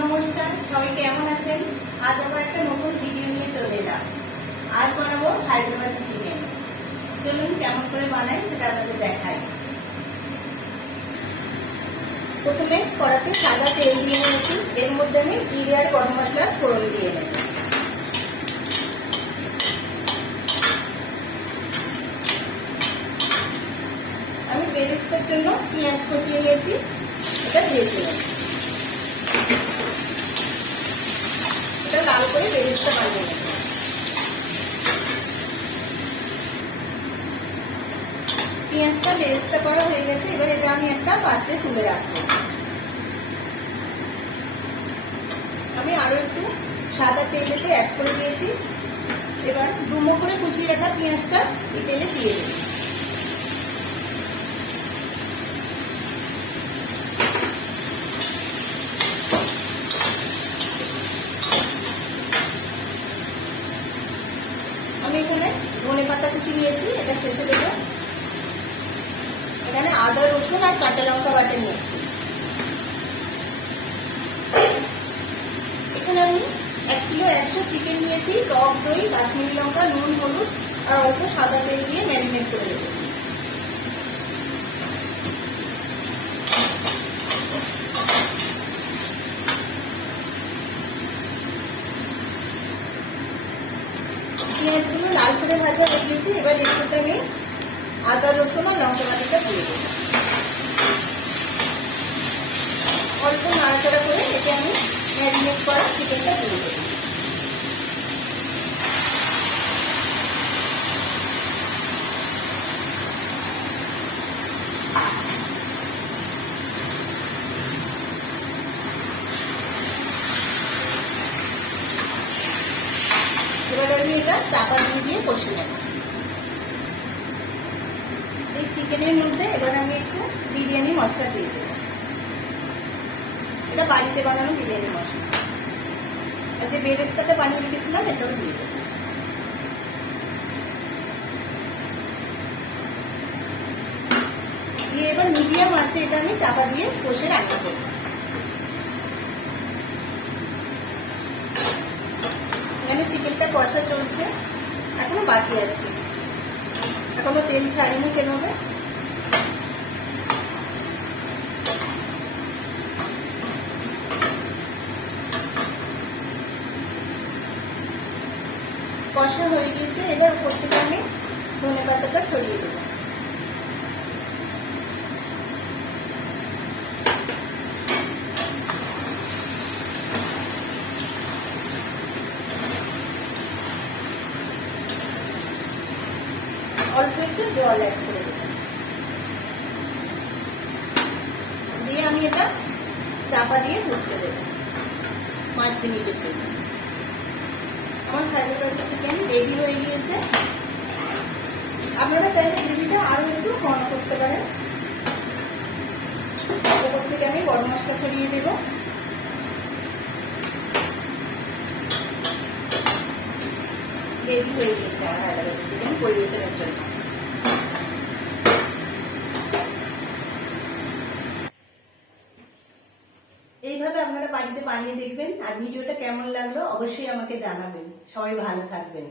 নমস্কার, সবাই কেমন আছেন? আজ আবার একটা নতুন ভিডিও নিয়ে চলে এলাম। আজ বানাবো হায়দ্রাবাদি চিকেন। চলুন কেমন করে বানাই সেটা আপনাদের দেখাই। প্রথমে কড়াতে সাদা তেল দিয়ে নিয়েছি, এর মধ্যে আমি জিরে আর গরম মশলার ফোড়ন দিয়ে নেব। আমি বেরেস্তার জন্য পেঁয়াজ কুচিয়ে নিয়েছি, এটা ভেজে নেব। এটা লাল করে বেরেস্তা বানিয়ে নেব। পেঁয়াজটা বেরেস্তা করা হয়ে গেছে, এবার এটা আমি একটা পাত্রে তুলে রাখবো। আমি আরো একটু সাদা তেলেতে অ্যাড করে দিয়েছি। এবার ডুমো করে কুচিয়ে রাখা পেঁয়াজটা এই তেলে দিয়ে দেব। আমি এখানে ধনেপাতা কুচি নিয়েছি, এটা শেষে দেবো। এখানে আদা রসুন আর কাঁচা লঙ্কা বাটা নিয়েছি। এখানে আমি 1 কিলো 100 চিকেন নিয়েছি, টক দই, কাশ্মীরি লঙ্কা, নুন, হলুদ আর অল্প সাদা তেল দিয়ে ম্যারিনেট করে রেখেছি। পেঁয়াজগুলো লাল করে ভাজা হয়ে গেছে, এবার এর সাথে আমি আদা রসুন আর লঙ্কা বাটাটা দিয়ে দেবো। অল্প নাড়াচাড়া করে এতে আমি ম্যারিনেট করা চিকেনটা দিয়ে দেবো। এবার আমি এটা চাপা দিয়ে কষে নেব। এই চিকেনের মধ্যে এবার আমি একটু বিরিয়ানি মশলা দিয়ে দেবো। এটা বাড়িতে বানানো বিরিয়ানি মশলা। আর যে বেরেস্তাটা বানিয়ে রেখেছিলাম এটাও দিয়ে দেবো। দিয়ে এবার মিডিয়াম আছে, এটা আমি চাপা দিয়ে কষে রান্না করব। এখানে চিকেনটা কষা চলছে, এখনো বাকি আছে, এখনো তেল ছাড়েনি সেভাবে। কষা হয়ে গিয়েছে, এবার উপর থেকে আমি ধনেপাতাটা ছড়িয়ে দেবো। অল্প একটু জল অ্যাড করে দেব, দিয়ে আমি এটা চাপা দিয়ে ফুটতে দেবো 5 মিনিটের জন্য। আমার হায়দ্রাবাদি চিকেন রেডি হয়ে গিয়েছে। আপনারা চাইলে গ্রেভিটা আরো একটু ঘন করতে পারেন। ওপর থেকে আমি গরম মশলা ছড়িয়ে দেবো। রেডি হয়ে গিয়েছে আমার হায়দ্রাবাদি চিকেন পরিবেশনের জন্য। এইভাবে আপনারা বাড়িতে বানিয়ে দেখবেন, আর ভিডিওটা কেমন লাগলো অবশ্যই আমাকে জানাবেন। সবাই ভালো থাকবেন।